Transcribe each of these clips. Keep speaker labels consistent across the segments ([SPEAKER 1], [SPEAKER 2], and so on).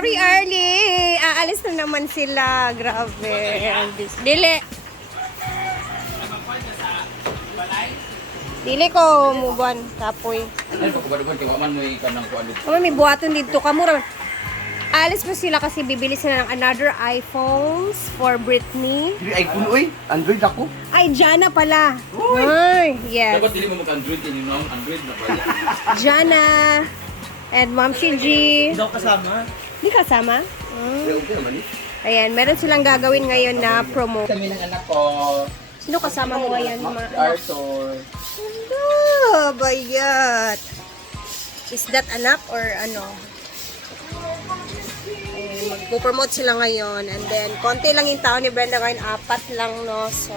[SPEAKER 1] very early. Aalis na naman sila. Grabe. Dili. Dili ko mubuan kapoy.
[SPEAKER 2] Ano pa kubad-kubad kay waman mo ikan ng kuan dito.
[SPEAKER 1] Kami may buhaton dito kamura. Alis po sila kasi bibili sila ng another iPhones for Britney.
[SPEAKER 3] Dili kuno oy, Android ako.
[SPEAKER 1] Ay, Jana pala. Ay, yes.
[SPEAKER 2] Dapat dili mo mag-Android ini no, Android na pala.
[SPEAKER 1] Jana and Ma'am Shinji.
[SPEAKER 3] Daw kasama.
[SPEAKER 1] Di kasama? Mm. Ayan, meron silang gagawin ngayon na promo.
[SPEAKER 2] Kami ng anak ko,
[SPEAKER 1] Sino kasama mo ngayon? Ma
[SPEAKER 2] Arthur.
[SPEAKER 1] Ano? Bayat. Is that anak or ano? Ayan, magpo-promote sila ngayon. And then, konti lang yung tao ni Brenda ngayon. Apat lang, no? So,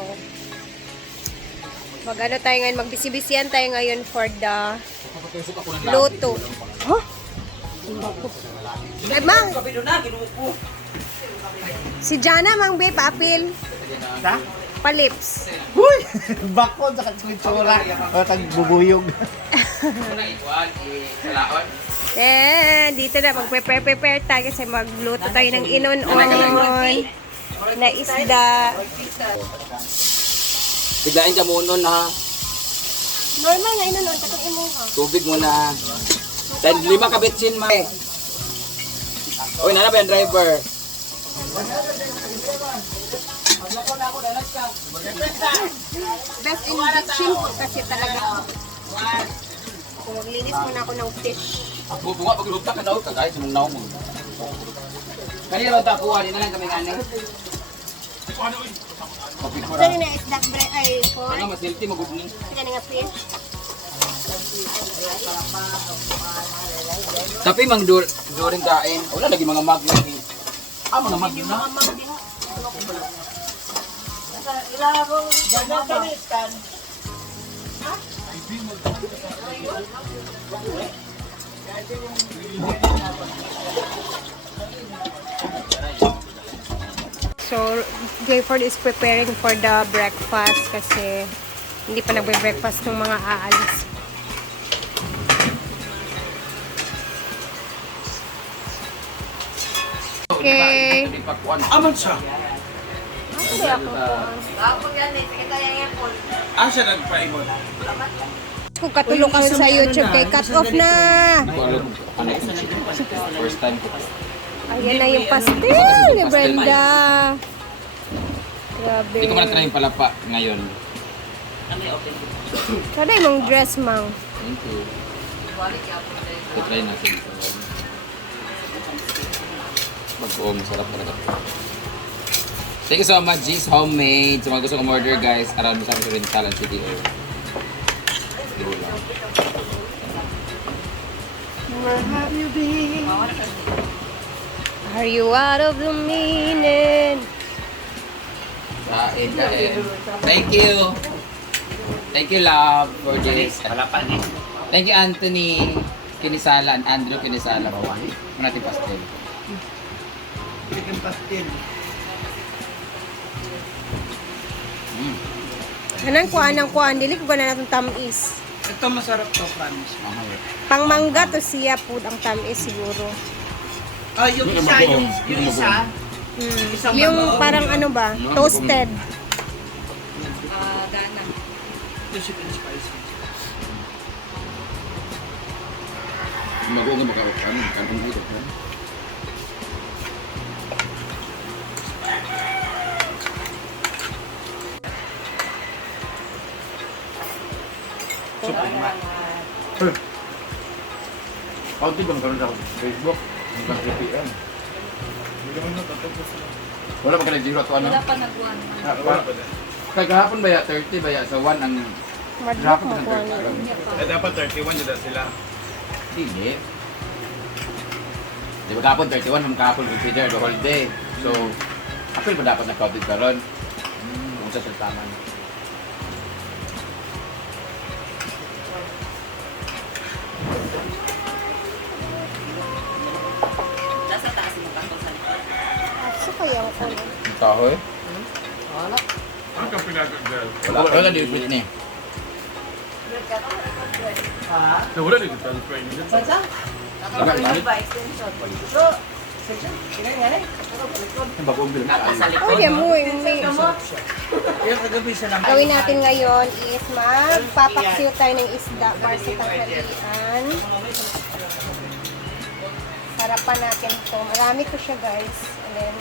[SPEAKER 1] mag-ano tayo ngayon? Magbisibisiyan tayo ngayon for the Loto. Huh? Ay, Mang! Si Jana, Mang Babe, apil.
[SPEAKER 3] Sa?
[SPEAKER 1] Palips.
[SPEAKER 3] Huy! Bakon sa katsura. O tag bubuyog.
[SPEAKER 2] Muna ikuan, i-salaon.
[SPEAKER 1] Eh, dito na, mag-prepare-prepare tayo kasi magluto tayo ng inon-on na isda.
[SPEAKER 2] Biglain ka muna ha.
[SPEAKER 1] Normal na inon-on, katong imo ha.
[SPEAKER 2] Tubig muna. Then lima ka bitsin ma. Uy, nana ba yung driver?
[SPEAKER 1] Best in kitchen po kasi talaga. Maglinis muna ako ng fish.
[SPEAKER 2] Buto nga, pag-rupta ka daw ka guys, mong naong mo. Kanina ba tapuha, di na lang kami ngani. Kopi ko
[SPEAKER 1] Sorry na isda bre ay ko.
[SPEAKER 2] Ano masilti mo gudni?
[SPEAKER 1] Sige nga fish.
[SPEAKER 2] Tapi mang dur during kain, wala lagi mga mag lagi. Ah, mga mag na.
[SPEAKER 1] So, Jayford is preparing for the breakfast kasi hindi pa nagbe-breakfast ng mga aalis. Okay.
[SPEAKER 4] Aman siya.
[SPEAKER 1] Hindi ako
[SPEAKER 4] Ah, siya nagpaibon.
[SPEAKER 1] Kung katulog ka sa YouTube kay cut off na.
[SPEAKER 2] Ano First time ko.
[SPEAKER 1] Ayan na yung pastel ni Brenda. Grabe.
[SPEAKER 2] Hindi ko man try yung palapa ngayon.
[SPEAKER 1] Kada yung dress, mang.
[SPEAKER 2] Thank you. try natin. Mag-oo, masarap talaga. Thank you so much, G's Homemade. Sa mga gusto kong order, guys, around mo sa akin sa Rental and CDO. Di wala.
[SPEAKER 1] Are you out of the meaning?
[SPEAKER 2] Kain, kain. Thank you. Thank you, love, for this. Thank you, Anthony Kinisala and Andrew Kinisala. Ano natin pastel?
[SPEAKER 3] Chicken pastel.
[SPEAKER 2] Mm.
[SPEAKER 1] Anong kuan ang kuan? Dili ko na natong tamis.
[SPEAKER 4] Ito masarap to, promise.
[SPEAKER 2] Mahal.
[SPEAKER 1] Pang mangga to siya po ang tamis siguro.
[SPEAKER 4] Ah, yung isa, yung, yung isa.
[SPEAKER 1] Mm.
[SPEAKER 4] Isang
[SPEAKER 1] Yung
[SPEAKER 4] babaw.
[SPEAKER 1] parang ano ba? Toasted.
[SPEAKER 4] Ito chicken spicy.
[SPEAKER 2] Mag-oo nga makawakan. Kantong dito.
[SPEAKER 3] Kaunti bang karon sa Facebook? Hanggang 3 PM.
[SPEAKER 2] Wala pa ka nag-zero to ano?
[SPEAKER 5] Wala pa nag-one.
[SPEAKER 3] Ah, wala pa din.
[SPEAKER 2] Kaya kahapon ba ya 30 ba ya sa 1 ang
[SPEAKER 1] Madlo
[SPEAKER 2] kahapon ba ng
[SPEAKER 1] kuan.
[SPEAKER 2] 30 alam?
[SPEAKER 4] Eh, dapat 31 dito sila.
[SPEAKER 2] Hindi. Di ba kahapon 31 ang kahapon consider the whole day. So, actually ba dapat nag-counted ka ron? Kung sa tama na.
[SPEAKER 1] So kaya ko kuan.
[SPEAKER 2] Ang kahoy?
[SPEAKER 4] Ano kang pinag-girl?
[SPEAKER 2] Wala. Wala di upit ni.
[SPEAKER 4] Wala dito transfer niyo.
[SPEAKER 2] Wala.
[SPEAKER 3] Ang bagong bilang kain.
[SPEAKER 1] Oh, yan mo. Gawin natin ngayon is magpapaksiw tayo ng isda para sa tanghalian. Sarapan natin to. Marami to siya guys. And then,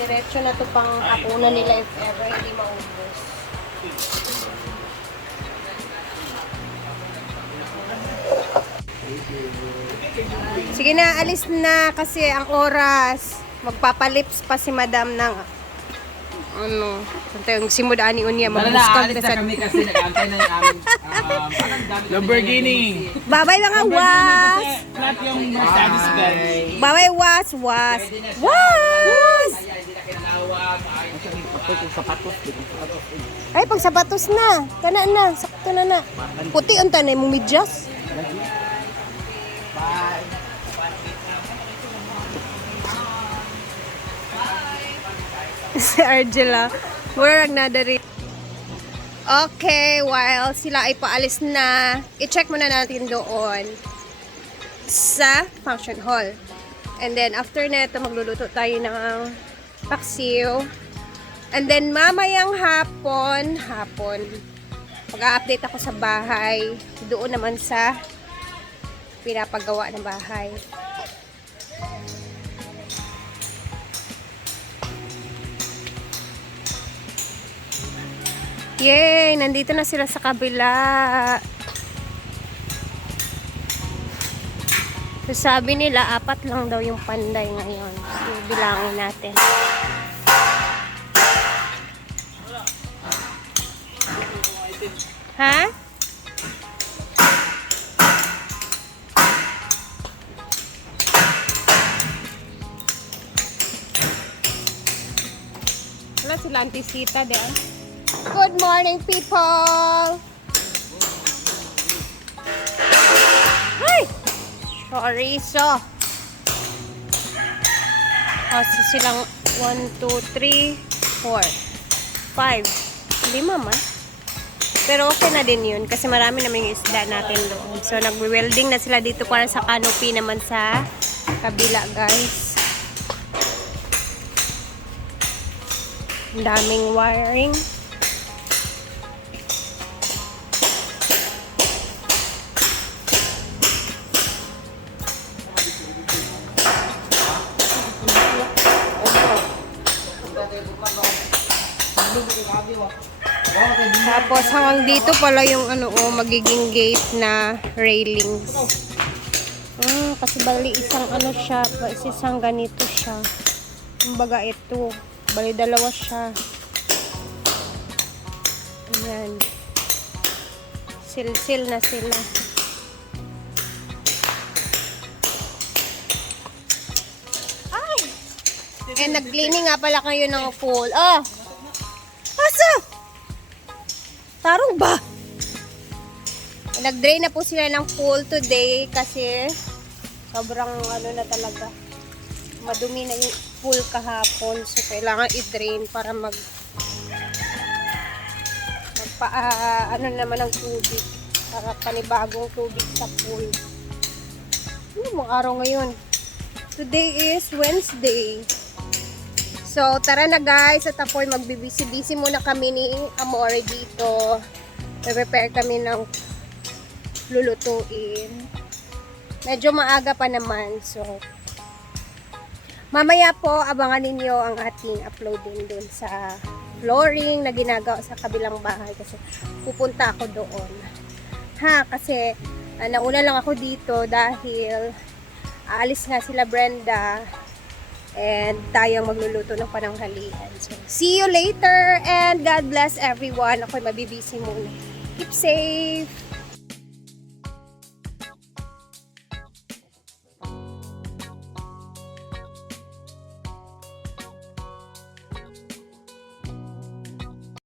[SPEAKER 1] diretso na to pang hapunan nila if ever hindi maubos. Sige na, alis na kasi ang oras. Magpapalips pa si madam ng ano, ito yung simudaan ni Unya, mabuskag na sa...
[SPEAKER 2] kami kasi nag-antay na yung aming na
[SPEAKER 4] Lamborghini.
[SPEAKER 1] Babay mga was!
[SPEAKER 4] Flat yung Mercedes Benz.
[SPEAKER 1] Babay was, was! Was! Ay, pag sapatos na. Kana na, sakto na na. Puti ang tanay mo, medyas. si Argela. Mura nagdadari. Okay, while sila ay paalis na, i-check muna natin doon sa function hall. And then, after neto, magluluto tayo ng paksiw. And then, mamayang hapon, hapon, mag-update ako sa bahay. Doon naman sa pinapagawa ng bahay. Yay! Nandito na sila sa kabila. So, sabi nila, apat lang daw yung panday ngayon. So, bilangin natin. Ha? Wala sila antisita din. Good morning, people! Ay! Oh, so silang 1, 2, 3, 4, 5. Lima man. Pero okay na din yun kasi marami naman yung isda natin doon. So, nagwe-welding na sila dito para sa canopy naman sa kabila, guys. Ang daming wiring. Tapos hanggang dito pala yung ano oh, magiging gate na railings. Hmm, kasi bali isang ano siya, is isang ganito siya. Kumbaga ito, bali dalawa siya. Ayan. Sil-sil na sila. Eh, nag-cleaning nga pala kayo ng pool. Oh! Asa? Tarong ba? Nag-drain na po sila ng pool today kasi sobrang ano na talaga. Madumi na yung pool kahapon. So, kailangan i-drain para mag magpa, ah, ano naman ng tubig. Para panibagong tubig sa pool. Ano mong araw ngayon? Today is Wednesday. So, tara na guys. At ako'y magbibisi-bisi muna kami ni Amore dito. Prepare kami ng lulutuin. Medyo maaga pa naman. So, mamaya po, abangan ninyo ang ating upload din dun sa flooring na ginagawa sa kabilang bahay kasi pupunta ako doon. Ha, kasi ah, nauna lang ako dito dahil aalis nga sila Brenda and tayong magluluto ng pananghalian. So, see you later and God bless everyone. Ako'y mabibisi muna. Keep safe!